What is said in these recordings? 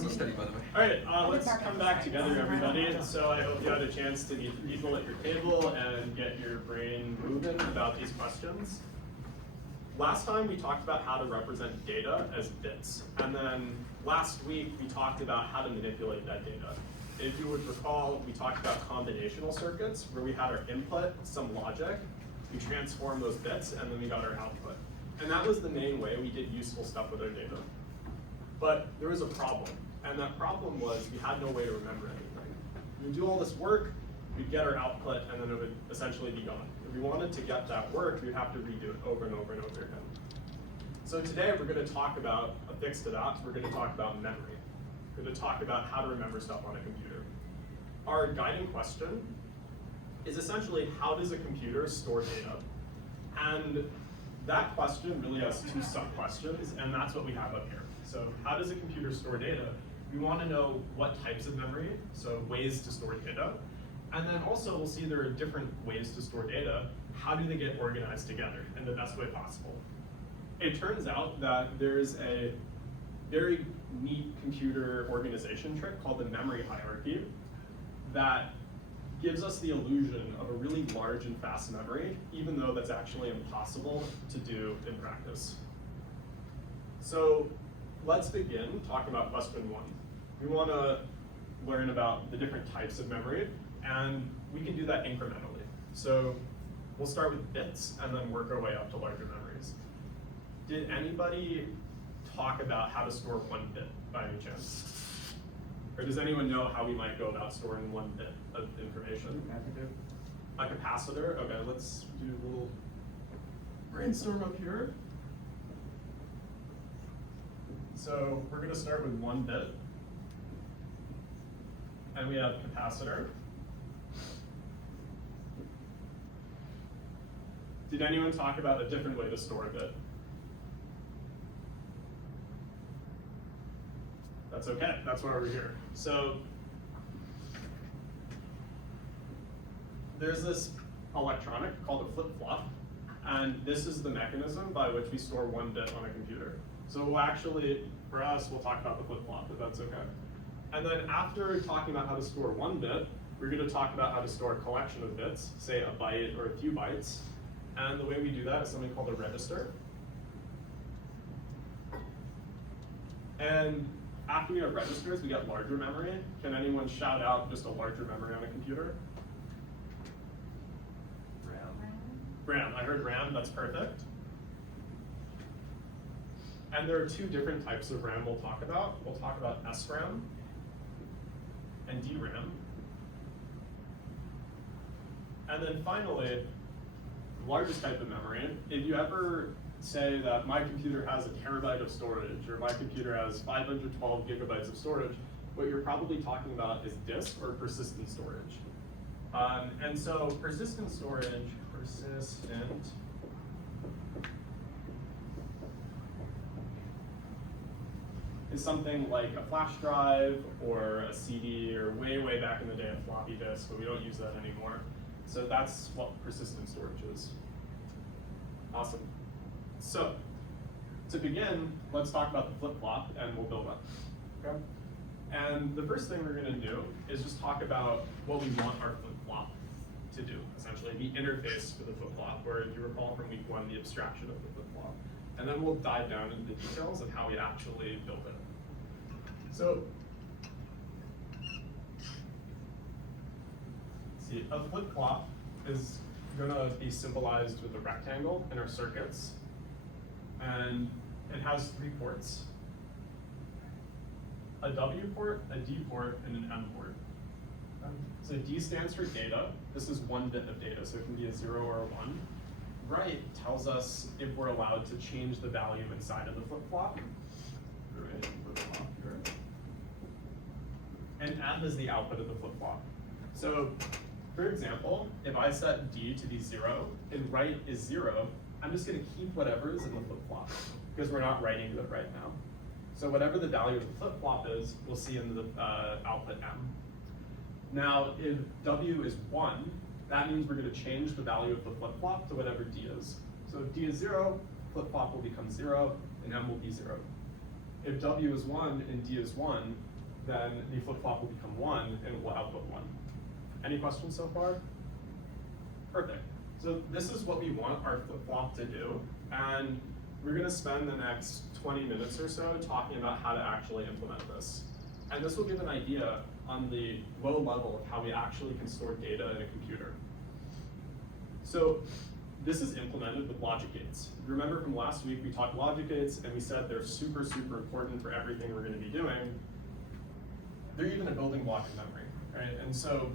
What do you study, by the way? All right, let's come back together, everybody. So I hope you had a chance to meet the people at your table and get your brain moving about these questions. Last time we talked about how to represent data as bits, and then last week we talked about how to manipulate that data. If you would recall, we talked about combinational circuits where we had our input, some logic, we transformed those bits, and then we got our output. And that was the main way we did useful stuff with our data. But there was a problem, and that problem was we had no way to remember anything. We would do all this work, we'd get our output, and then it would essentially be gone. If we wanted to get that work, we'd have to redo it over and over and over again. So today we're going to talk about a fix to that. We're going to talk about memory. We're going to talk about how to remember stuff on a computer. Our guiding question is essentially, how does a computer store data? And that question really has two sub-questions, and that's what we have up here. So how does a computer store data? We want to know what types of memory, so ways to store data. And then also we'll see there are different ways to store data. How do they get organized together in the best way possible? It turns out that there's a very neat computer organization trick called the memory hierarchy that gives us the illusion of a really large and fast memory, even though that's actually impossible to do in practice. So let's begin talking about question one. We want to learn about the different types of memory, and we can do that incrementally. So we'll start with bits and then work our way up to larger memories. Did anybody talk about how to store one bit by any chance? Or does anyone know how we might go about storing one bit of information? A capacitor? Okay, let's do a little brainstorm up here. So we're going to start with one bit. And we have capacitor. Did anyone talk about a different way to store a bit? That's okay, that's why we're here. So there's this electronic called a flip-flop, and this is the mechanism by which we store one bit on a computer. So we'll actually, for us, we'll talk about the flip-flop, if that's okay. And then after talking about how to store one bit, we're going to talk about how to store a collection of bits, say a byte or a few bytes. And the way we do that is something called a register. And after we have registers, we get larger memory. Can anyone shout out just a larger memory on a computer? RAM. I heard RAM, that's perfect. And there are two different types of RAM we'll talk about. We'll talk about SRAM and DRAM. And then finally, the largest type of memory, if you ever say that my computer has a terabyte of storage, or my computer has 512 gigabytes of storage, what you're probably talking about is disk or persistent storage. And so persistent storage, is something like a flash drive or a CD, or way, way back in the day a floppy disk, but we don't use that anymore. So that's what persistent storage is. Awesome. So to begin, let's talk about the flip-flop and we'll build up. Okay? And the first thing we're going to do is just talk about what we want our flip-flop to do, essentially the interface for the flip-flop, or if you recall from week one, the abstraction of the flip-flop. And then we'll dive down into the details of how we actually build it. So, see, a flip-flop is going to be symbolized with a rectangle in our circuits. And it has 3 ports. A W port, a D port, and an M port. So D stands for data. This is one bit of data, so it can be a 0 or a 1. Right tells us if we're allowed to change the value inside of the flip-flop. And M is the output of the flip-flop. So, for example, if I set D to be 0 and right is 0, I'm just going to keep whatever is in the flip-flop because we're not writing it right now. So whatever the value of the flip-flop is, we'll see in the output M. Now, if W is 1, that means we're going to change the value of the flip-flop to whatever D is. So if D is 0, flip-flop will become 0, and M will be 0. If W is 1 and D is 1, then the flip-flop will become 1 and it will output 1. Any questions so far? Perfect. So this is what we want our flip-flop to do, and we're going to spend the next 20 minutes or so talking about how to actually implement this. And this will give an idea on the low level of how we actually can store data in a computer. So this is implemented with logic gates. Remember from last week, we talked logic gates, and we said they're super, super important for everything we're going to be doing. They're even a building block in memory, right? And so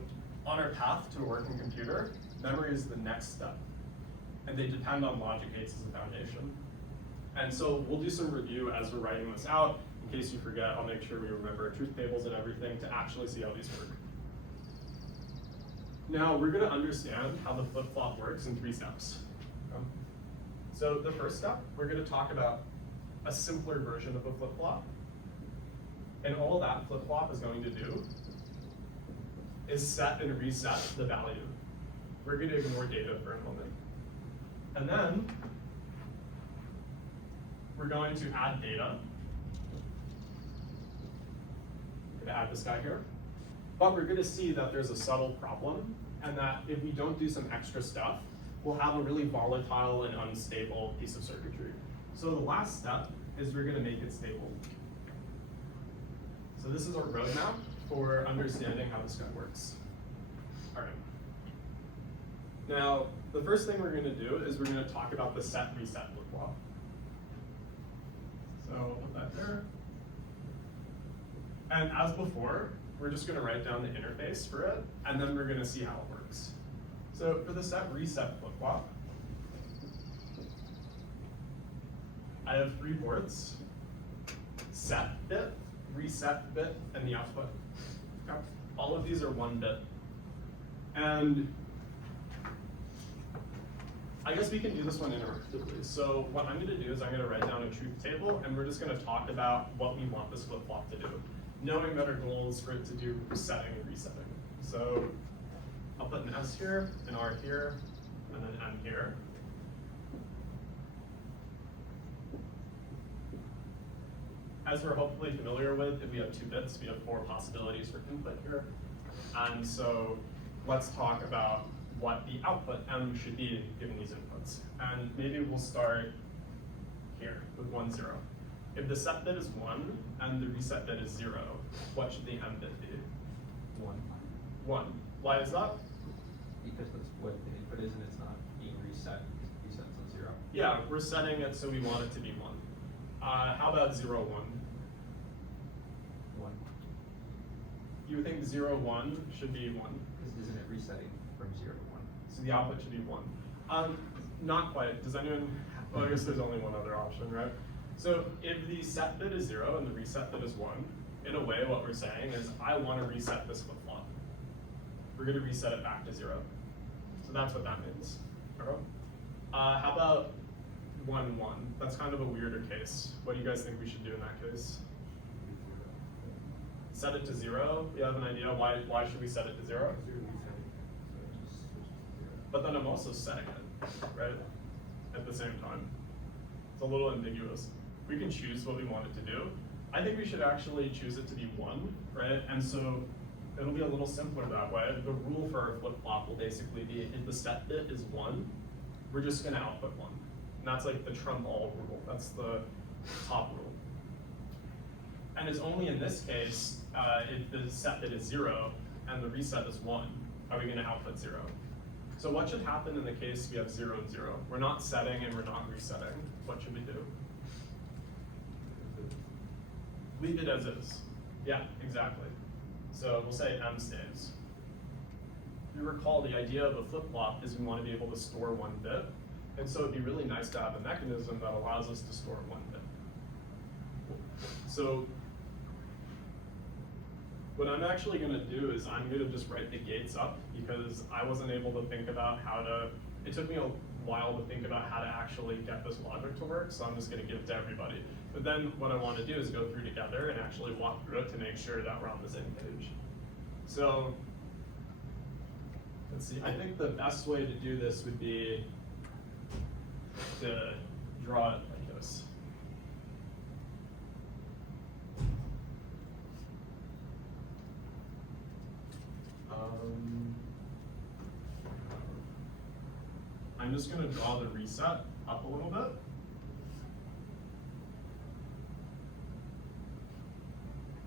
on our path to a working computer, memory is the next step. And they depend on logic gates as a foundation. And so we'll do some review as we're writing this out. In case you forget, I'll make sure we remember truth tables and everything to actually see how these work. Now, we're going to understand how the flip-flop works in 3 steps. So the first step, we're going to talk about a simpler version of a flip-flop. And all that flip-flop is going to do is set and reset the value. We're going to ignore data for a moment. And then we're going to add data. We're going to add this guy here. But we're going to see that there's a subtle problem, and that if we don't do some extra stuff, we'll have a really volatile and unstable piece of circuitry. So the last step is we're going to make it stable. So this is our roadmap for understanding how this guy works. All right. Now, the first thing we're going to do is we're going to talk about the set reset flip-flop. So I'll put that there. And as before, we're just going to write down the interface for it, and then we're going to see how it works. So for the set reset flip-flop, I have 3 ports: set bit, reset bit, and the output. Okay. All of these are 1 bit. And I guess we can do this one interactively. So what I'm going to do is I'm going to write down a truth table, and we're just going to talk about what we want this flip-flop to do, knowing that our goal is for it to do setting and resetting. So I'll put an S here, an R here, and an M here. As we're hopefully familiar with, if we have 2 bits, we have 4 possibilities for input here. And so let's talk about what the output M should be given these inputs. And maybe we'll start here with 1, 0. If the set bit is 1 and the reset bit is 0, what should the M bit be? 1. 1. Why is that? Because that's what the input is, and it's not being reset. Resets on 0. Yeah, we're setting it so we want it to be 1. How about 0, 1? 1. You would think 0, 1 should be 1. Because isn't it resetting from 0 to 1? So the output should be 1. Not quite. Does anyone? Well, I guess there's only one other option, right? So if the set bit is 0 and the reset bit is 1, in a way what we're saying is I want to reset this flip-flop. We're going to reset it back to 0. So that's what that means. How about 1, 1? That's kind of a weirder case. What do you guys think we should do in that case? Set it to 0? You have an idea why should we set it to 0? But then I'm also setting it, right? At the same time. It's a little ambiguous. We can choose what we want it to do. I think we should actually choose it to be 1, right? And so it'll be a little simpler that way. The rule for our flip-flop will basically be if the set bit is 1, we're just going to output 1. And that's like the trump all rule. That's the top rule. And it's only in this case, if the set bit is 0 and the reset is 1, are we going to output 0? So what should happen in the case we have 0 and 0? We're not setting and we're not resetting. What should we do? Leave it as is. Yeah, exactly. So we'll say M stays. If you recall, the idea of a flip-flop is we want to be able to store 1 bit. And so it'd be really nice to have a mechanism that allows us to store 1 bit. So what I'm actually going to do is I'm going to just write the gates up because I wasn't able to think about how to, it took me a while to think about how to actually get this logic to work, so I'm just going to give it to everybody. But then what I want to do is go through together and actually walk through it to make sure that we're on the same page. So let's see, I think the best way to do this would be to draw it like this. I'm just going to draw the reset up a little bit.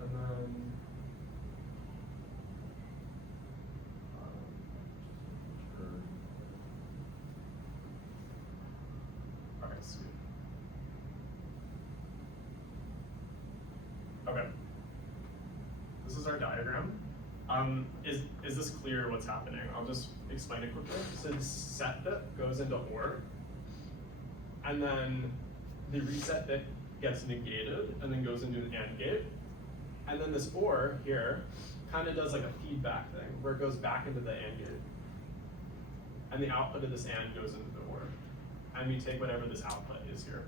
And then okay, sweet. Okay. This is our diagram. Is this clear what's happening? I'll just explain it quickly. So the set bit goes into OR, and then the reset bit gets negated and then goes into an AND gate. And then this OR here kind of does like a feedback thing where it goes back into the AND gate. And the output of this AND goes into the OR. And we take whatever this output is here.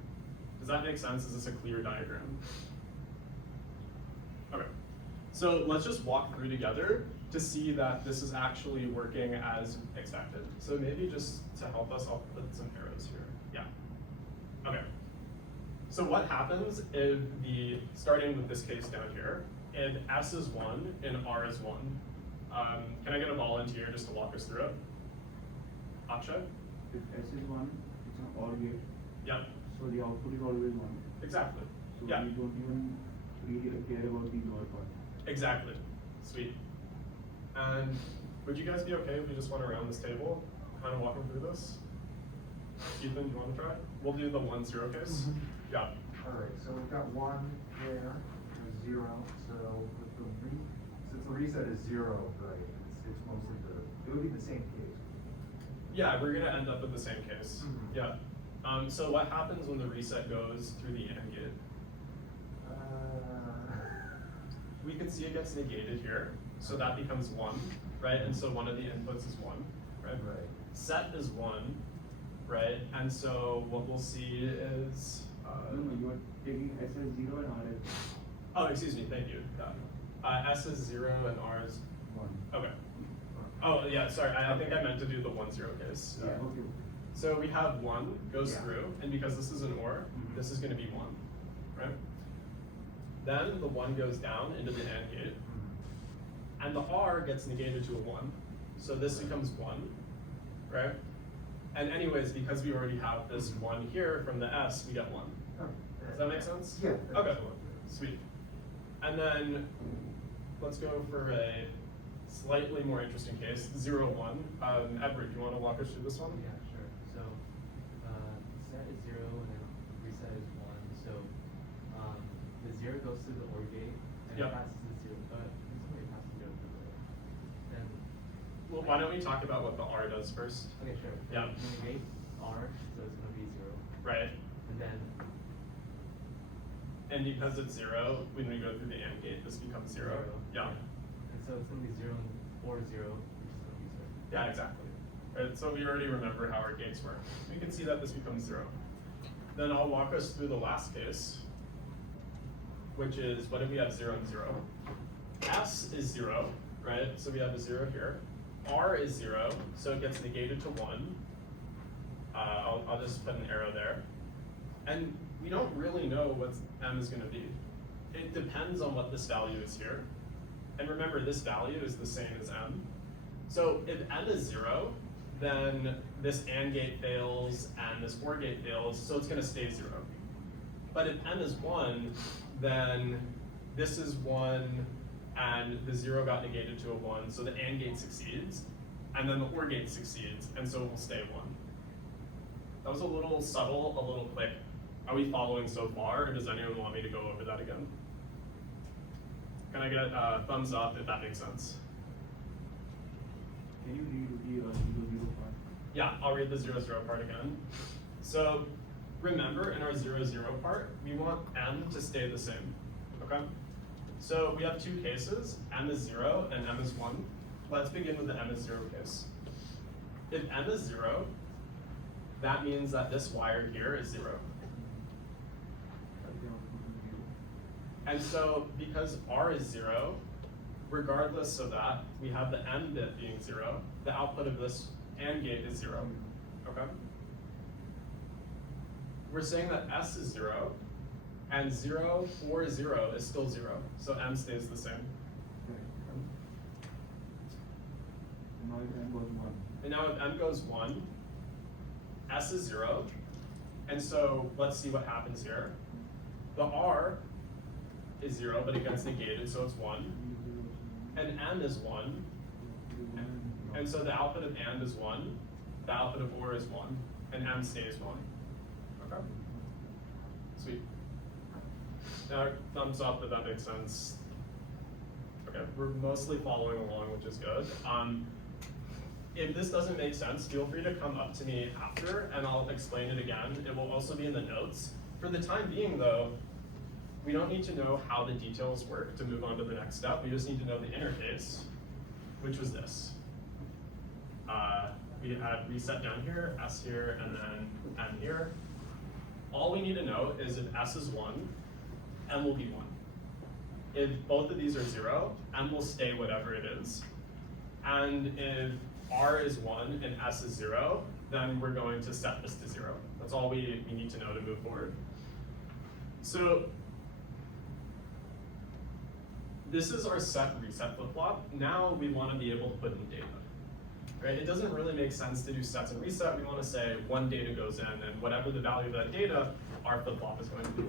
Does that make sense? Is this a clear diagram? Okay. So let's just walk through together to see that this is actually working as expected. So maybe just to help us, I'll put some arrows here. Yeah. Okay. So what happens if starting with this case down here, if S is 1 and R is 1, can I get a volunteer just to walk us through it? Akshay? If S is 1, it's an OR gate. Yeah. So the output is always 1. Exactly. So Yeah. we don't even really care about the lower part. Exactly. Sweet. And would you guys be okay if we just went around this table, kind of walking through this? Ethan, you want to try? We'll do the 1-0 case. Yeah. Alright, so we've got 1 there, there's 0, so with since the reset is 0, right, it's mostly it would be the same case. Yeah, we're gonna end up with the same case. Mhm. Yeah. So what happens when the reset goes through the AND gate? We can see it gets negated here, so that becomes 1, right? And so one of the inputs is 1, right? Right. Set is 1, right? And so what we'll see is, No, you are taking S as 0 and R as oh, excuse me, thank you. S is 0 and R is, 1. okay. Oh, yeah, sorry, I think I meant to do the 1-0 case. Yeah, okay. So we have 1 goes Yeah. through, and because this is an OR, Mhm. this is gonna be 1, right? Then the 1 goes down into the AND gate, and the R gets negated to a 1. So this becomes 1, right? And anyways, because we already have this 1 here from the S, we get 1. Does that make sense? Yeah. Okay, sweet. And then let's go for a slightly more interesting case, 0-1. Edward, do you want to walk us through this one? Yeah, sure. So, set is 0 and then reset is 1. So, the 0 goes to the OR gate and Yep. it passes the 0. It's only passes 0 through the. Then. Well, why don't we talk about what the R does first? Okay, sure. Yeah. Then negate R, so it's gonna be 0. Right. And then. And because it's 0, when we go through the AND gate, this becomes 0. Yeah. And so it's gonna be 0 or 0, which is gonna be 0. Yeah, exactly. Right, so we already remember how our gates work. We can see that this becomes 0. Then I'll walk us through the last case, which is, what if we have 0 and 0? S is 0, right? So we have a 0 here. R is 0, so it gets negated to 1. I'll just put an arrow there. And we don't really know what M is going to be. It depends on what this value is here. And remember, this value is the same as M. So if M is 0, then this AND gate fails and this OR gate fails, so it's going to stay 0. But if M is 1, then this is 1 and the 0 got negated to a 1, so the AND gate succeeds, and then the OR gate succeeds, and so it will stay 1. That was a little subtle, a little quick. Are we following so far, or does anyone want me to go over that again? Can I get a thumbs up if that makes sense? Can you read the 0-0 part? Yeah, I'll read the 0-0 part again. So remember, in our 0-0 part, we want M to stay the same, okay? So we have two cases, M is 0 and M is 1. Let's begin with the M is 0 case. If M is 0, that means that this wire here is 0. And so because R is 0, regardless of that, we have the M bit being 0. The output of this AND gate is 0. Okay? We're saying that S is 0, and 0 or 0 is still 0. So M stays the same. Now if n goes 1. And now if n goes 1, s is 0. And so let's see what happens here. The r is 0, but it gets negated, so it's 1. And m is 1. And so the output of and is 1. The output of or is 1. And m stays 1. Okay? Sweet. Now, thumbs up if that makes sense. Okay, we're mostly following along, which is good. If this doesn't make sense, feel free to come up to me after and I'll explain it again. It will also be in the notes. For the time being though, we don't need to know how the details work to move on to the next step. We just need to know the interface, which was this. We had reset down here, s here, and then m here. All we need to know is if s is 1, m will be 1. If both of these are 0, m will stay whatever it is. And if r is 1 and s is 0, then we're going to set this to 0. That's all we need to know to move forward. So this is our set reset flip-flop. Now we want to be able to put in data. Right? It doesn't really make sense to do sets and reset. We want to say one data goes in, and whatever the value of that data, our flip-flop is going to be.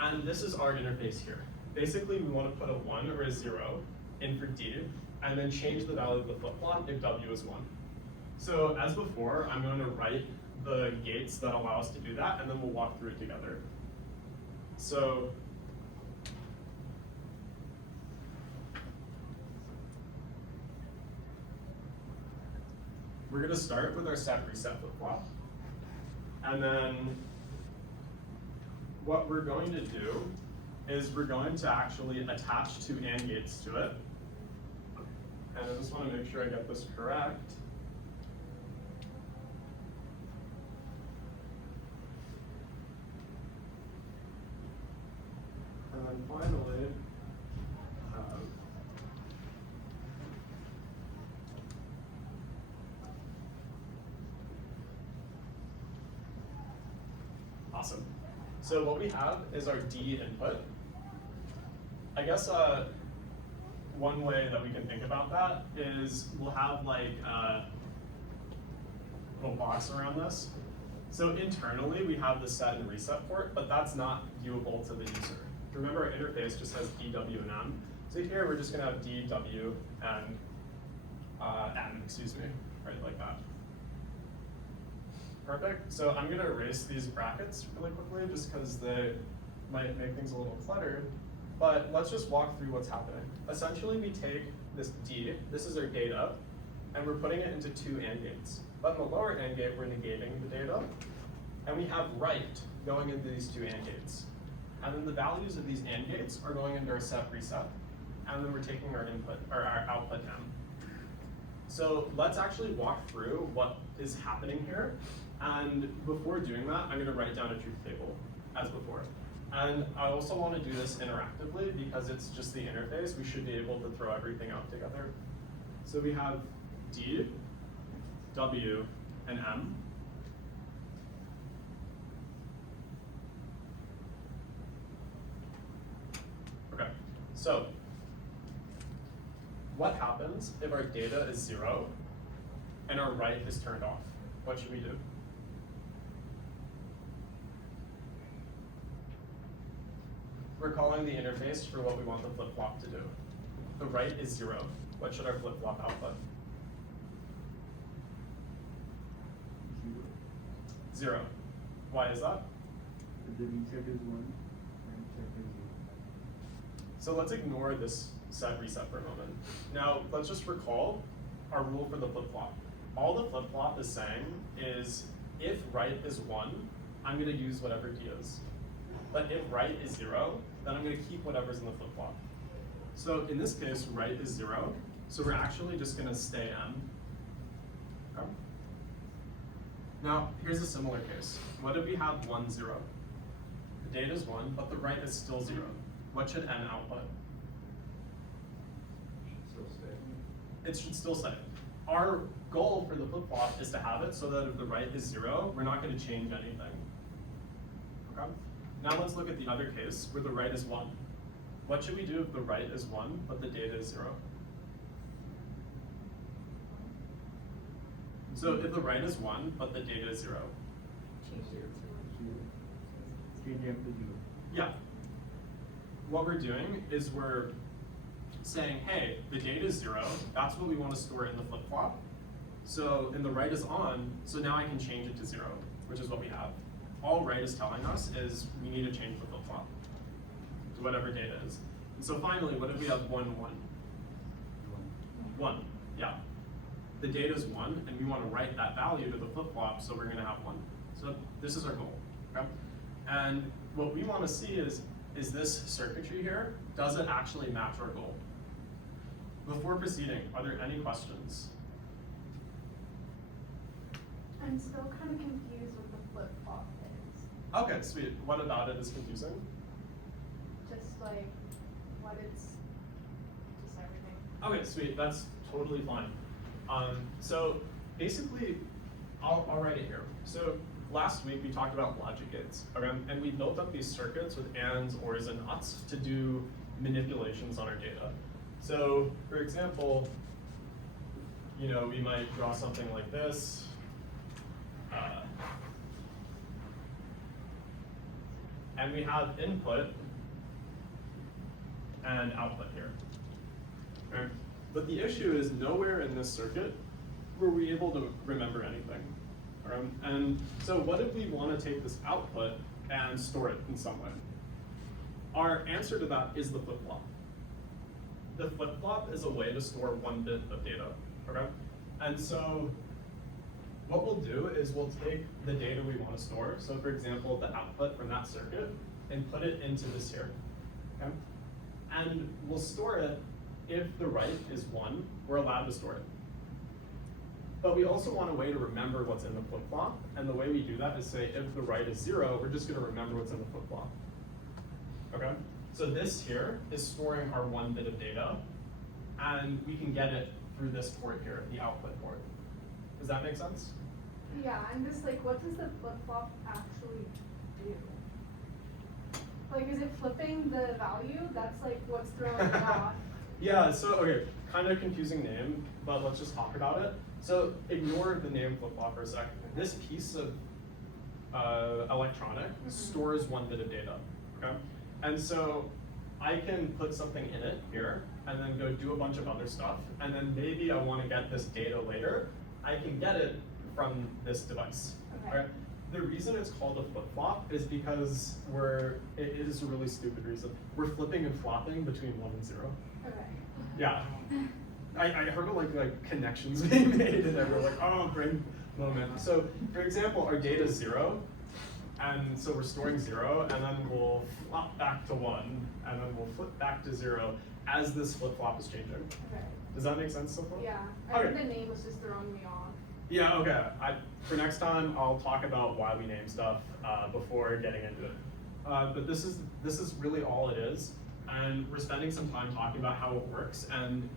And this is our interface here. Basically, we want to put a 1 or a 0 in for D, and then change the value of the flip-flop if W is 1. So as before, I'm going to write the gates that allow us to do that, and then we'll walk through it together. So we're going to start with our set reset flip-flop. And then what we're going to do is we're going to actually attach two AND gates to it. And I just want to make sure I get this correct. And then finally, awesome. So what we have is our D input. I guess one way that we can think about that is we'll have like a little box around this. So internally we have the set and reset port, but that's not viewable to the user. Remember our interface just has D, W, and M. So here we're just gonna have D, W, and M, excuse me, right like that. Perfect. So I'm going to erase these brackets really quickly just because they might make things a little cluttered. But let's just walk through what's happening. Essentially, we take this D, this is our data, and we're putting it into two AND gates. But in the lower AND gate, we're negating the data. And we have write going into these two AND gates. And then the values of these AND gates are going into our set reset. And then we're taking our input or our output M. So let's actually walk through what is happening here. And before doing that, I'm going to write down a truth table, as before. And I also want to do this interactively because it's just the interface. We should be able to throw everything out together. So we have D, W, and M. Okay, so what happens if our data is 0 and our write is turned off? What should we do? We're calling the interface for what we want the flip-flop to do. The write is 0. What should our flip-flop output? 0. Why is that? The reset is 1 and set is 0. So let's ignore this set reset for a moment. Now let's just recall our rule for the flip-flop. All the flip-flop is saying is if write is 1, I'm going to use whatever D is. But if write is 0, then I'm going to keep whatever's in the flip-flop. So in this case, write is 0, so we're actually just going to stay M. Okay. Now, here's a similar case. What if we have 1, 0? The data is 1, but the write is still 0. What should N output? Should still stay. It should still stay. Our goal for the flip-flop is to have it so that if the write is 0, we're not going to change anything. Okay? Now let's look at the other case where the write is 1. What should we do if the write is 1, but the data is 0? So if the right is 1, but the data is 0. Zero. Change M to zero. Yeah. What we're doing is we're saying, hey, the data is 0, that's what we want to store in the flip-flop. So, and the right is on, so now I can change it to 0, which is what we have. All right is telling us is we need to change the flip-flop to whatever data is. And so finally, what if we have 1, 1? 1, yeah. The data is 1, and we want to write that value to the flip-flop, so we're going to have 1. So this is our goal, okay? And what we want to see is this circuitry here, does it actually match our goal? Before proceeding, are there any questions? I'm still kind of confused what the flip-flop is. Okay, sweet. What about it is confusing? Just like what it's, just everything. Okay, sweet. That's totally fine. So basically, I'll write it here. So last week we talked about logic gates, okay? And we built up these circuits with ands, ors, and nots to do manipulations on our data. So for example, you know, we might draw something like this. And we have input and output here. Okay? But the issue is nowhere in this circuit were we able to remember anything. And so what if we want to take this output and store it in some way? Our answer to that is the flip-flop. The flip-flop is a way to store 1 bit of data, okay? And so what we'll do is we'll take the data we want to store, so for example, the output from that circuit, and put it into this here, okay? And we'll store it if the right is 1, we're allowed to store it. But we also want a way to remember what's in the flip-flop, and the way we do that is say if the right is 0, we're just going to remember what's in the flip-flop. Okay? So this here is storing our 1 bit of data, and we can get it through this port here, the output port. Does that make sense? Yeah, I'm just like, what does the flip-flop actually do? Like, is it flipping the value? That's like what's throwing it off. Yeah, so, okay, kind of confusing name, but let's just talk about it. So ignore the name flip-flop for a second. This piece of electronic stores 1 bit of data, okay? And so I can put something in it here, and then go do a bunch of other stuff, and then maybe I want to get this data later. I can get it from this device, Okay. right? The reason it's called a flip-flop is because it is a really stupid reason. We're flipping and flopping between 1 and 0. Okay. Yeah. I heard of like connections being made and everyone like, oh, brain moment. So for example, our data is 0, and so we're storing 0, and then we'll flop back to 1, and then we'll flip back to 0 as this flip-flop is changing. Okay. Does that make sense so far? Yeah. I Okay. think the name was just throwing me off. Yeah, okay. For next time, I'll talk about why we name stuff before getting into it. But this is really all it is, and we're spending some time talking about how it works. And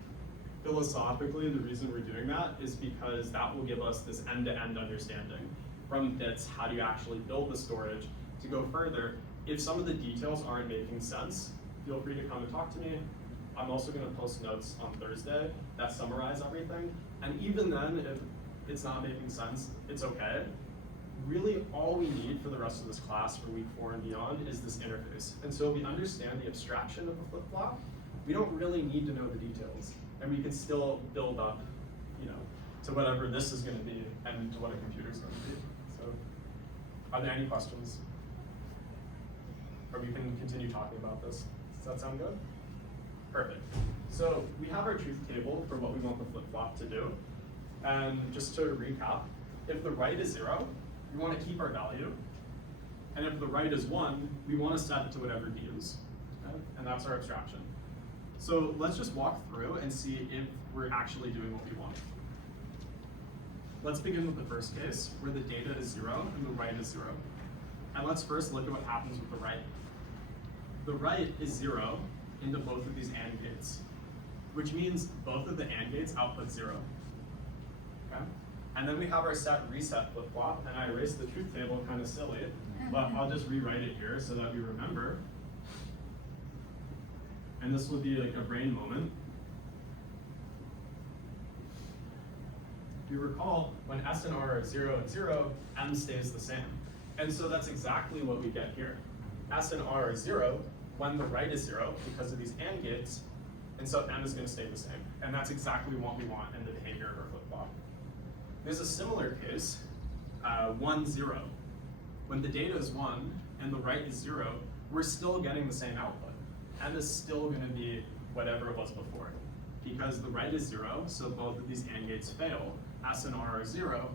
philosophically, the reason we're doing that is because that will give us this end-to-end understanding. From bits, how do you actually build the storage? To go further, if some of the details aren't making sense, feel free to come and talk to me. I'm also going to post notes on Thursday that summarize everything. And even then, if it's not making sense, it's okay. Really, all we need for the rest of this class for week 4 and beyond is this interface. And so we understand the abstraction of a flip-flop. We don't really need to know the details. And we can still build up, you know, to whatever this is going to be and to what a computer is going to be. So, are there any questions? Or we can continue talking about this. Does that sound good? Perfect. So we have our truth table for what we want the flip-flop to do. And just to recap, if the right is 0, we want to keep our value. And if the right is 1, we want to set it to whatever d is. Okay? And that's our abstraction. So let's just walk through and see if we're actually doing what we want. Let's begin with the first case, where the data is 0 and the right is 0. And let's first look at what happens with the right. The right is 0 into both of these AND gates, which means both of the AND gates output 0. Okay? And then we have our set reset flip-flop, and I erased the truth table, kind of silly, but I'll just rewrite it here so that we remember. And this will be like a brain moment. you recall, when S and R are 0 and 0, M stays the same. And so that's exactly what we get here. S and R are 0 when the right is 0 because of these AND gates, and so M is going to stay the same. And that's exactly what we want in the behavior of our flip-flop. There's a similar case, 1, 0. When the data is 1 and the right is 0, we're still getting the same output. M is still going to be whatever it was before. Because the right is 0, so both of these AND gates fail. S and R are 0,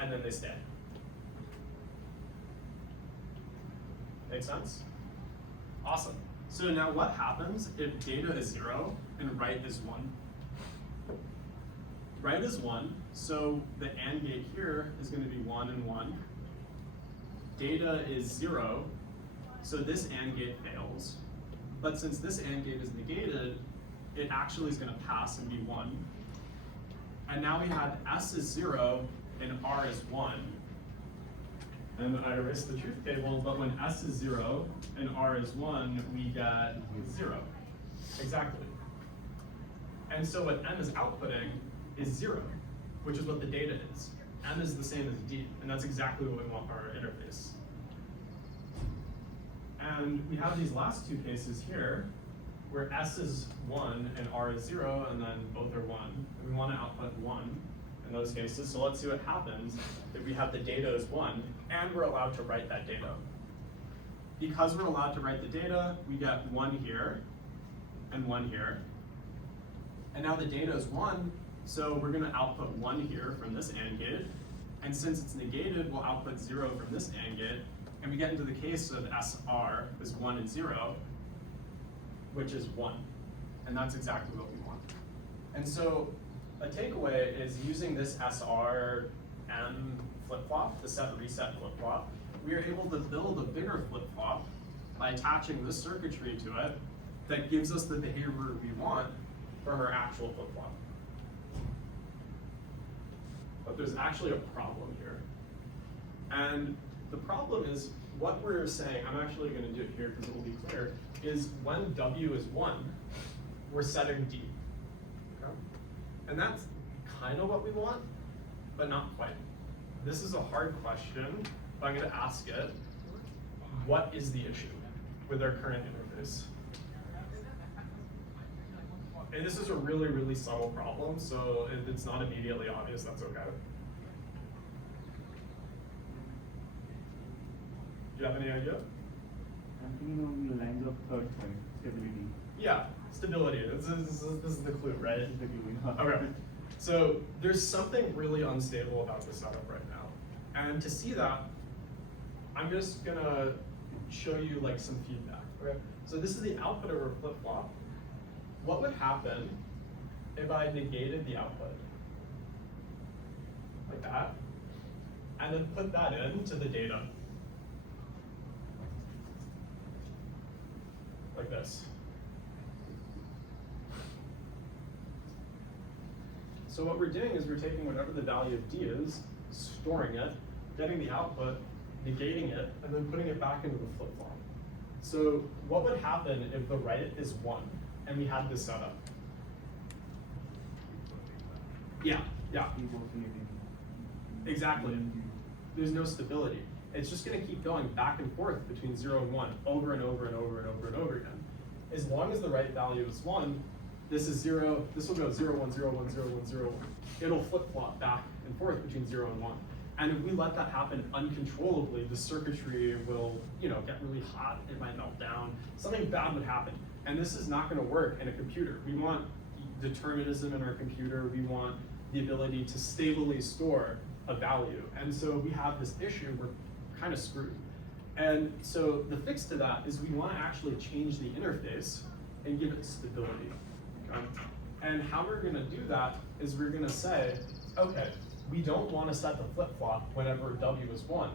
and then they stay. Make sense? Awesome. So now what happens if data is 0 and right is 1? Right is 1, so the AND gate here is going to be 1 and 1. Data is 0, so this AND gate fails. But since this AND gate is negated, it actually is going to pass and be 1. And now we have S is 0 and R is 1. And I erased the truth table, but when S is 0 and R is 1, we get 0. Exactly. And so what M is outputting is 0, which is what the data is. M is the same as D, and that's exactly what we want for our interface. And we have these last two cases here, where S is 1 and R is 0, and then both are 1. And we want to output 1 in those cases. So let's see what happens if we have the data as 1, and we're allowed to write that data. Because we're allowed to write the data, we get 1 here and 1 here. And now the data is 1, so we're going to output 1 here from this AND gate. And since it's negated, we'll output 0 from this AND gate. And we get into the case of SR is 1 and 0, which is 1. And that's exactly what we want. And so a takeaway is using this SR M flip-flop, the set reset flip-flop, we are able to build a bigger flip-flop by attaching this circuitry to it that gives us the behavior we want from our actual flip-flop. But there's actually a problem here. And the problem is what we're saying, I'm actually going to do it here because it will be clear, is when W is 1, we're setting D. Okay? And that's kind of what we want, but not quite. This is a hard question, but I'm going to ask it. What is the issue with our current interface? And this is a really, really subtle problem, so if it's not immediately obvious, that's okay. Do you have any idea? I'm thinking on the lines of third point, stability. Yeah, stability. This is the clue, right? This is the clue. Okay. So there's something really unstable about the setup right now. And to see that, I'm just gonna show you like some feedback. Okay. So this is the output of our flip-flop. What would happen if I negated the output? Like that. And then put that into the data. Like this. So what we're doing is we're taking whatever the value of D is, storing it, getting the output, negating it, and then putting it back into the flip-flop. So what would happen if the right is 1 and we had this setup? Yeah. Keep oscillating. Exactly. There's no stability. It's just going to keep going back and forth between 0 and 1 over and over and over and over and over again. As long as the right value is 1, this is 0, this will go 0, 1, 0, 1, 0, 1, 0, 1. It'll flip-flop back and forth between 0 and 1. And if we let that happen uncontrollably, the circuitry will, get really hot, it might melt down, something bad would happen. And this is not going to work in a computer. We want determinism in our computer. We want the ability to stably store a value. And so we have this issue, we're kind of screwed. And so the fix to that is we want to actually change the interface and give it stability. Okay? And how we're going to do that is we're going to say, okay, we don't want to set the flip-flop whenever W is 1.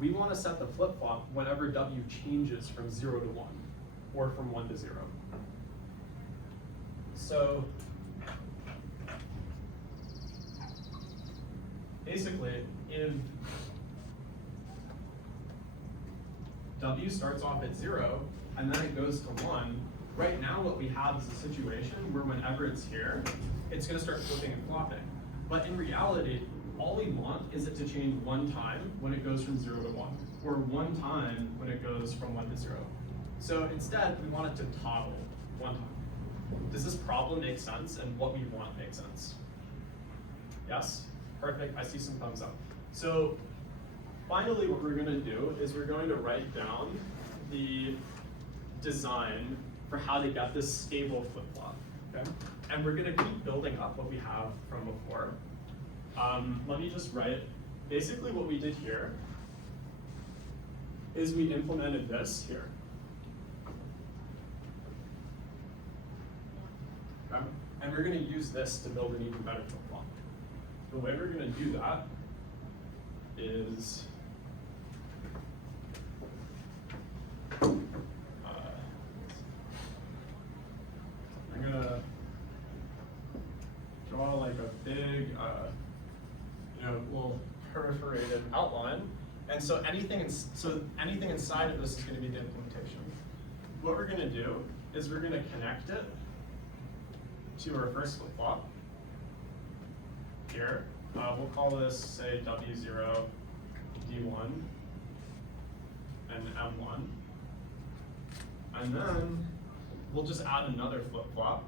We want to set the flip-flop whenever W changes from 0 to 1, or from 1 to 0. So basically, if W starts off at 0, and then it goes to 1, right now what we have is a situation where whenever it's here, it's going to start flipping and flopping. But in reality, all we want is it to change one time when it goes from 0 to 1, or one time when it goes from 1 to 0. So instead, we want it to toggle one time. Does this problem make sense, and what we want makes sense? Yes? Perfect, I see some thumbs up. So finally, what we're gonna do is we're going to write down the design for how to get this stable flip-flop, okay? And we're gonna keep building up what we have from before. Let me just write, basically what we did here is we implemented this here. Okay? And we're gonna use this to build an even better flip-flop. The way we're gonna do that is I'm gonna draw like a big, little perforated outline, and so anything inside of this is going to be the implementation. What we're going to do is we're going to connect it to our first flip-flop here. We'll call this, say, W0, D1, and M1. And then we'll just add another flip-flop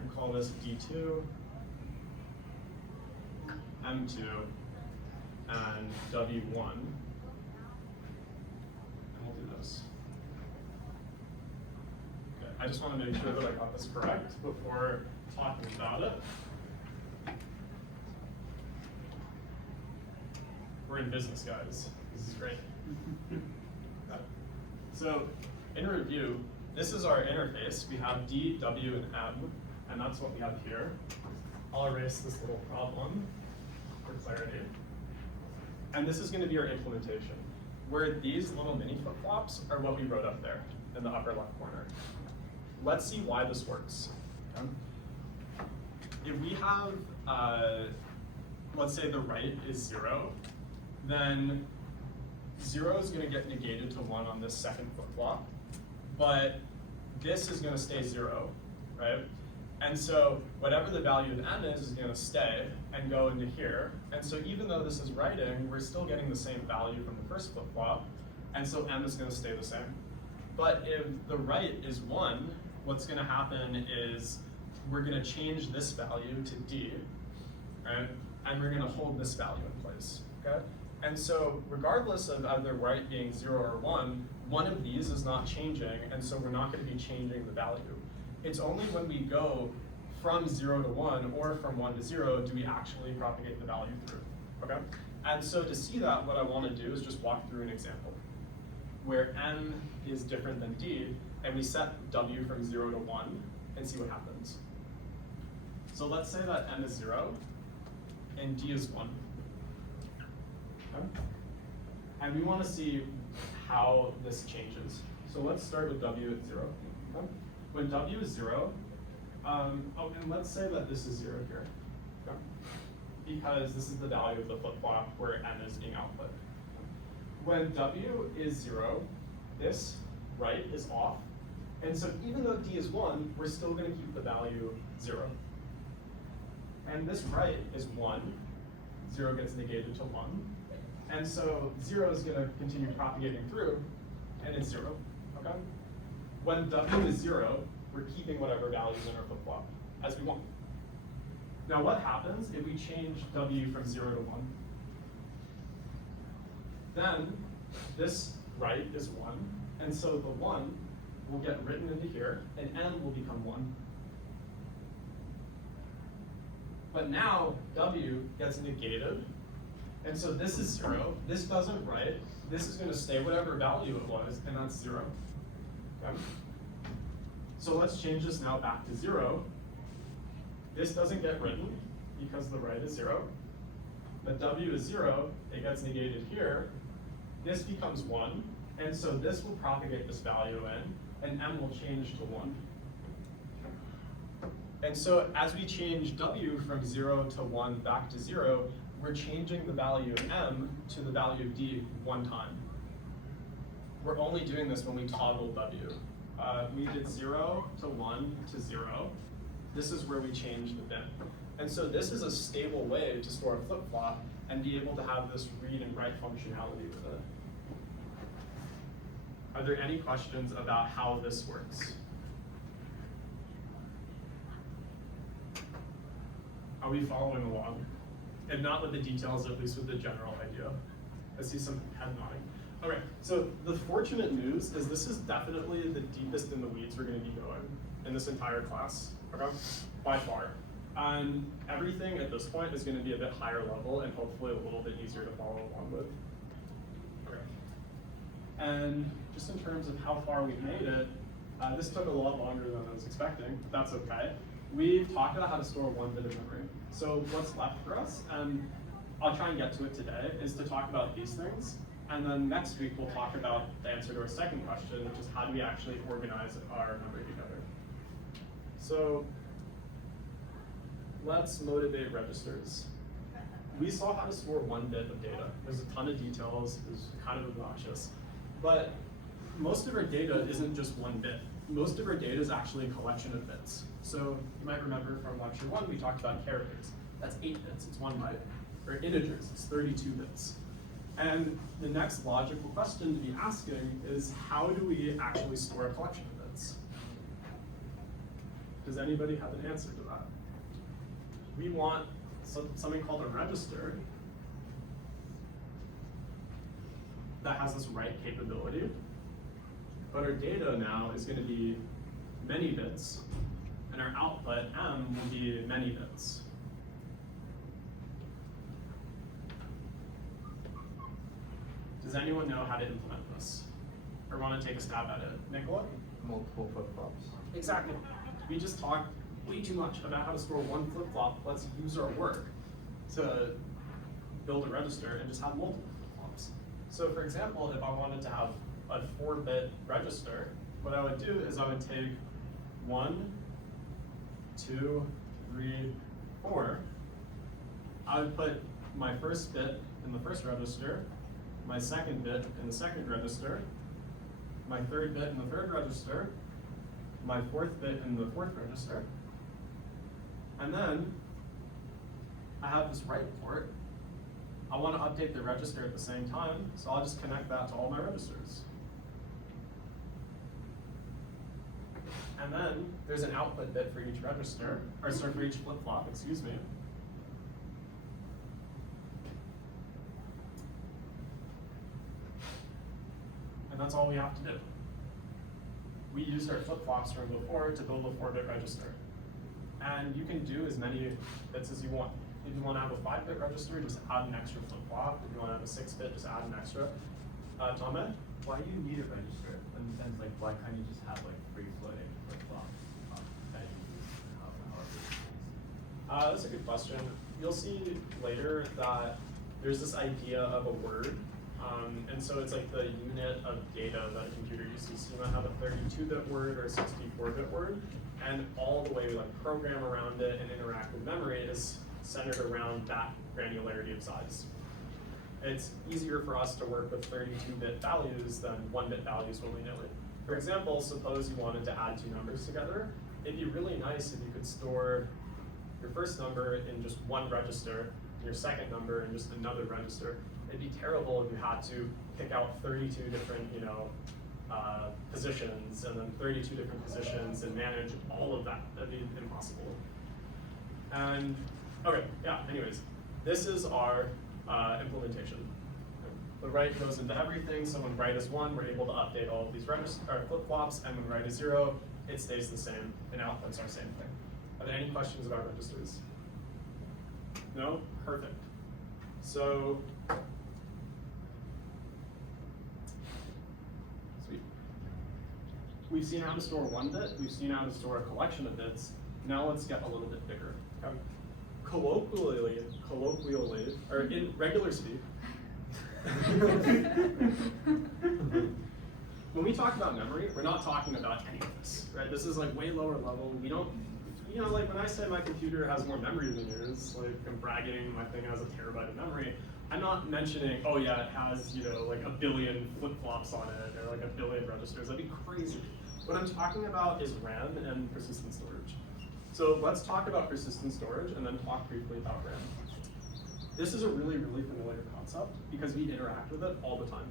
and call this D2, M2, and W1. And we'll do this. Okay, I just want to make sure that I got this correct before talking about it. We're in business, guys. This is great. Okay. So, in review, this is our interface. We have D, W, and M, and that's what we have here. I'll erase this little problem for clarity. And this is going to be our implementation, where these little mini flip-flops are what we wrote up there in the upper left corner. Let's see why this works. Okay? If we have, let's say the right is 0, then 0 is going to get negated to 1 on this second flip-flop, but this is going to stay 0, right? And so whatever the value of M is going to stay and go into here. And so even though this is writing, we're still getting the same value from the first flip-flop, and so M is going to stay the same. But if the right is 1, what's going to happen is we're going to change this value to D, right? And we're going to hold this value in place, okay? And so regardless of either right being 0 or 1, one of these is not changing, and so we're not going to be changing the value. It's only when we go from 0 to 1 or from 1 to 0 do we actually propagate the value through, okay? And so to see that, what I want to do is just walk through an example where M is different than D, and we set W from 0 to 1 and see what happens. So let's say that M is 0 and D is 1. Okay? And we want to see how this changes. So let's start with W at 0. Okay? When W is 0, and let's say that this is 0 here, okay? Because this is the value of the flip-flop where N is being output. When W is 0, this right is off, and so even though D is 1, we're still going to keep the value 0. And this right is 1, 0 gets negated to 1, and so 0 is going to continue propagating through, and it's 0, okay? When W is 0, we're keeping whatever values in our flip-flop as we want. Now what happens if we change W from 0 to 1? Then this right is 1, and so the 1 will get written into here, and M will become 1. But now W gets negated, and so this is 0, this doesn't write, this is going to stay whatever value it was, and that's 0. Okay? So let's change this now back to 0. This doesn't get written because the right is 0. But W is 0, it gets negated here. This becomes 1, and so this will propagate this value in, and M will change to 1. And so as we change W from 0 to 1 back to 0, we're changing the value of M to the value of D one time. We're only doing this when we toggle W. We did 0 to 1 to 0. this is where we change the bit. And so this is a stable way to store a flip-flop and be able to have this read and write functionality with it. Are there any questions about how this works? Are we following along? If not with the details, at least with the general idea. I see some head nodding. Okay, so the fortunate news is this is definitely the deepest in the weeds we're gonna be going in this entire class, okay? By far. And everything at this point is gonna be a bit higher level and hopefully a little bit easier to follow along with. Okay. And just in terms of how far we've made it, this took a lot longer than I was expecting, but that's okay. We've talked about how to store 1 bit of memory. So what's left for us, and I'll try and get to it today, is to talk about these things. And then next week we'll talk about the answer to our second question, which is how do we actually organize our memory together. So let's motivate registers. We saw how to store 1 bit of data. There's a ton of details, it was kind of obnoxious. But most of our data isn't just 1 bit. Most of our data is actually a collection of bits. So you might remember from lecture 1, we talked about characters. That's 8 bits, it's 1 byte. Or integers, it's 32 bits. And the next logical question to be asking is, how do we actually store a collection of bits? Does anybody have an answer to that? We want something called a register that has this write capability. But our data now is going to be many bits, and our output, M, will be many bits. Does anyone know how to implement this? Or want to take a stab at it? Nicola? Multiple flip-flops. Exactly. We just talked way too much about how to store 1 flip-flop. Let's use our work to build a register and just have multiple flip-flops. So for example, if I wanted to have a 4-bit register, what I would do is I would take 1, 2, 3, 4. I would put my first bit in the first register, my second bit in the second register, my third bit in the third register, my fourth bit in the fourth register, and then I have this write port. I want to update the register at the same time, so I'll just connect that to all my registers. And then there's an output bit for each register, or sorry, for each flip-flop, excuse me. And that's all we have to do. We used our flip-flops from before to build a 4-bit register. And you can do as many bits as you want. If you want to have a 5-bit register, just add an extra flip-flop. If you want to have a 6-bit, just add an extra. Tom? Why do you need a register? In the sense, like, why can't you just have like free-floating flip-flop that you use however you use? That's a good question. You'll see later that there's this idea of a word. And so it's like the unit of data that a computer uses. So you might have a 32-bit word or a 64-bit word, and all the way we like program around it and interact with memory is centered around that granularity of size. It's easier for us to work with 32-bit values than 1-bit values willy-nilly. For example, suppose you wanted to add 2 numbers together. It'd be really nice if you could store your first number in just 1 register, and your second number in just another register. It'd be terrible if you had to pick out 32 different, positions, and then 32 different positions, and manage all of that. That'd be impossible. And okay, yeah. Anyways, this is our implementation. The write goes into everything. So when write is 1, we're able to update all of these flip-flops, and when write is 0, it stays the same, and outputs are same thing. Are there any questions about registers? No? Perfect. So, sweet. We've seen how to store 1 bit. We've seen how to store a collection of bits. Now let's get a little bit bigger. Colloquially, or in regular speak, when we talk about memory, we're not talking about any of this, right? This is like way lower level. We don't, like when I say my computer has more memory than yours, like I'm bragging my thing has a terabyte of memory, I'm not mentioning, oh yeah, it has, like a billion flip-flops on it, or like a billion registers. That'd be crazy. What I'm talking about is RAM and persistent storage. So let's talk about persistent storage and then talk briefly about RAM. This is a really, really familiar concept because we interact with it all the time.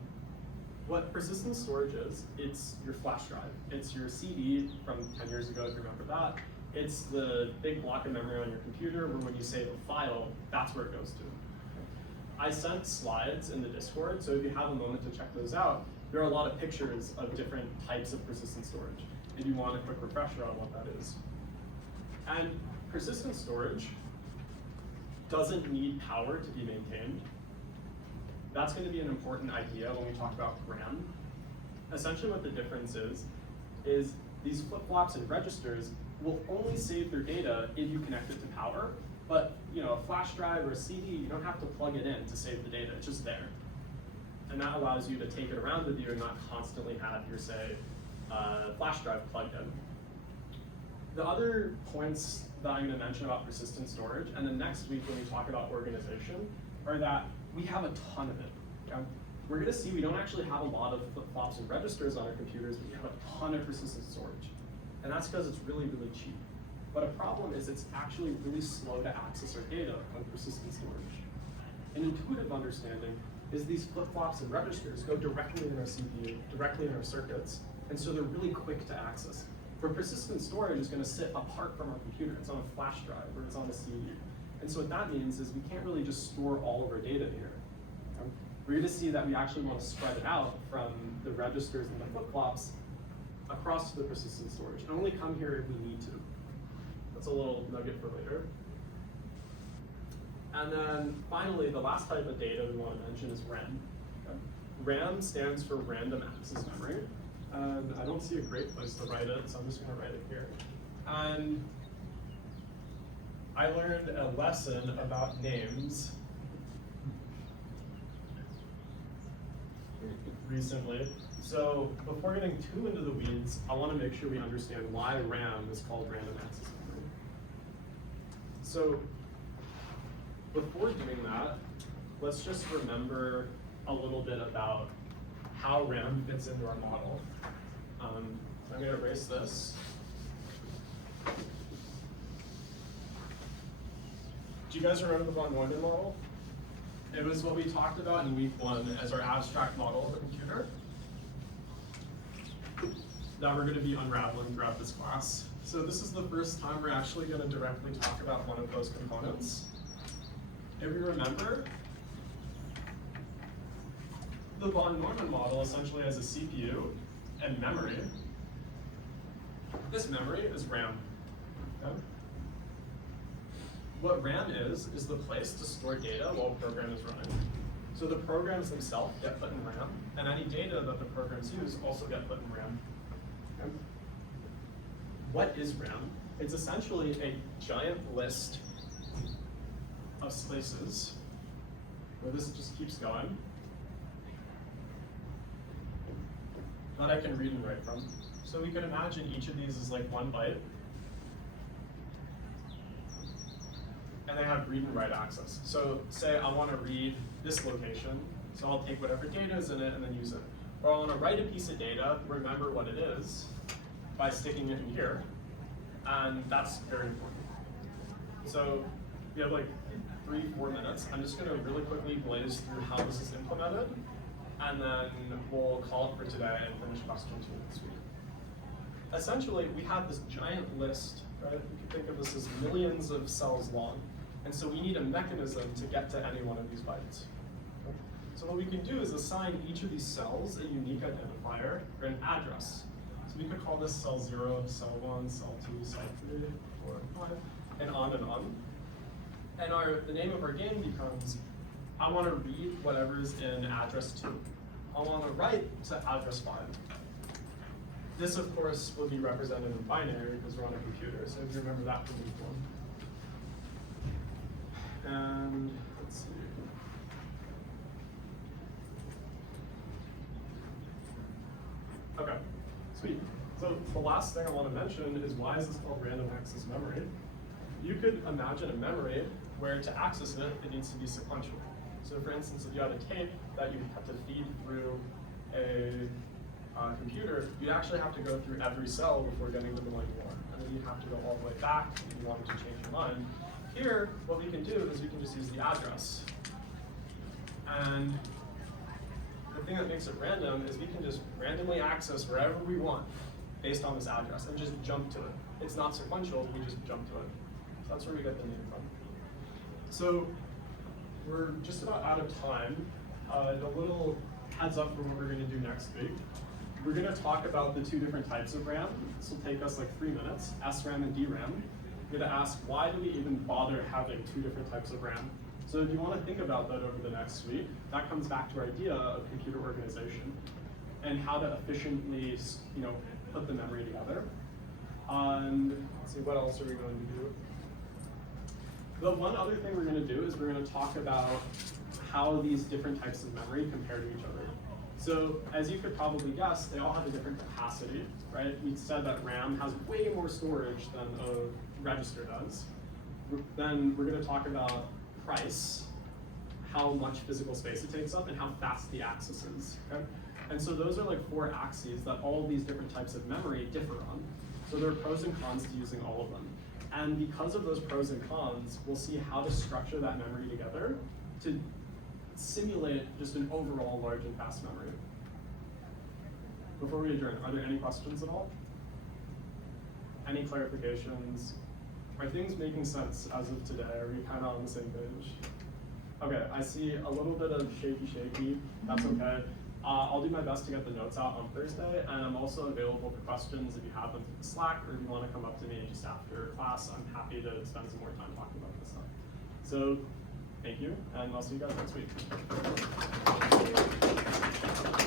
What persistent storage is, it's your flash drive. It's your CD from 10 years ago, if you remember that. It's the big block of memory on your computer where when you save a file, that's where it goes to. I sent slides in the Discord, so if you have a moment to check those out, there are a lot of pictures of different types of persistent storage, if you want a quick refresher on what that is. And persistent storage doesn't need power to be maintained. That's going to be an important idea when we talk about RAM. Essentially what the difference is these flip-flops and registers will only save their data if you connect it to power. But a flash drive or a CD, you don't have to plug it in to save the data, it's just there. And that allows you to take it around with you and not constantly have your, say, flash drive plugged in. The other points that I'm going to mention about persistent storage, and then next week when we talk about organization, are that we have a ton of it. Okay? We're going to see we don't actually have a lot of flip-flops and registers on our computers, but we have a ton of persistent storage. And that's because it's really, really cheap. But a problem is it's actually really slow to access our data with persistent storage. An intuitive understanding is these flip-flops and registers go directly in our CPU, directly in our circuits, and so they're really quick to access. For persistent storage, it's going to sit apart from our computer. It's on a flash drive or it's on a CD. And so what that means is we can't really just store all of our data here. Okay? We're going to see that we actually want to spread it out from the registers and the flip-flops across to the persistent storage, and only come here if we need to. That's a little nugget for later. And then finally, the last type of data we want to mention is RAM. Okay? RAM stands for random access memory. And I don't see a great place to write it, so I'm just going to write it here. And I learned a lesson about names recently. So before getting too into the weeds, I want to make sure we understand why RAM is called random access memory. So before doing that, let's just remember a little bit about how RAM fits into our model. I'm going to erase this. Do you guys remember the von Neumann model? It was what we talked about in week 1 as our abstract model of a computer that we're going to be unraveling throughout this class. So this is the first time we're actually going to directly talk about one of those components. If you remember, the von Neumann model essentially has a CPU and memory. This memory is RAM. Okay? What RAM is the place to store data while a program is running. So the programs themselves get put in RAM, and any data that the programs use also get put in RAM. Okay? What is RAM? It's essentially a giant list of spaces where this just keeps going that I can read and write from. So we can imagine each of these is like 1 byte. And they have read and write access. So say I want to read this location, so I'll take whatever data is in it and then use it. Or I want to write a piece of data, remember what it is, by sticking it in here. And that's very important. So we have like 3-4 minutes. I'm just going to really quickly blaze through how this is implemented, and then we'll call it for today and finish question 2 next week. Essentially, we have this giant list, right? You can think of this as millions of cells long. And so we need a mechanism to get to any one of these bytes. Okay? So what we can do is assign each of these cells a unique identifier or an address. So we could call this cell 0, cell 1, cell 2, cell 3, 4, 5, and on and on. And the name of our game becomes, I want to read whatever's in address 2. I want to write to address 5. This, of course, will be represented in binary because we're on a computer, so if you remember that from week 1. And let's see. Okay, sweet. So the last thing I want to mention is why is this called random access memory? You could imagine a memory where to access it, it needs to be sequential. So for instance, if you had a tape that you have to feed through a computer, you'd actually have to go through every cell before getting to the one you want. and then you'd have to go all the way back if you wanted to change your mind. Here, what we can do is we can just use the address. And the thing that makes it random is we can just randomly access wherever we want based on this address and just jump to it. It's not sequential, we just jump to it. So that's where we get the name from. So we're just about out of time. A little heads up for what we're going to do next week. We're going to talk about the two different types of RAM. This will take us like 3 minutes, SRAM and DRAM. We're going to ask, why do we even bother having two different types of RAM? So if you want to think about that over the next week, that comes back to our idea of computer organization and how to efficiently, put the memory together. And let's see, what else are we going to do? The one other thing we're going to do is we're going to talk about how these different types of memory compare to each other. So as you could probably guess, they all have a different capacity, right? We said that RAM has way more storage than a register does. Then we're going to talk about price, how much physical space it takes up, and how fast the access is. Okay? And so those are like 4 axes that all these different types of memory differ on. So there are pros and cons to using all of them. And because of those pros and cons, we'll see how to structure that memory together to simulate just an overall large and fast memory. Before we adjourn, are there any questions at all? Any clarifications? Are things making sense as of today? Are we kind of on the same page? Okay, I see a little bit of shaky. That's okay. I'll do my best to get the notes out on Thursday, and I'm also available for questions if you have them through Slack, or if you want to come up to me just after class. I'm happy to spend some more time talking about this stuff. So, thank you, and I'll see you guys next week.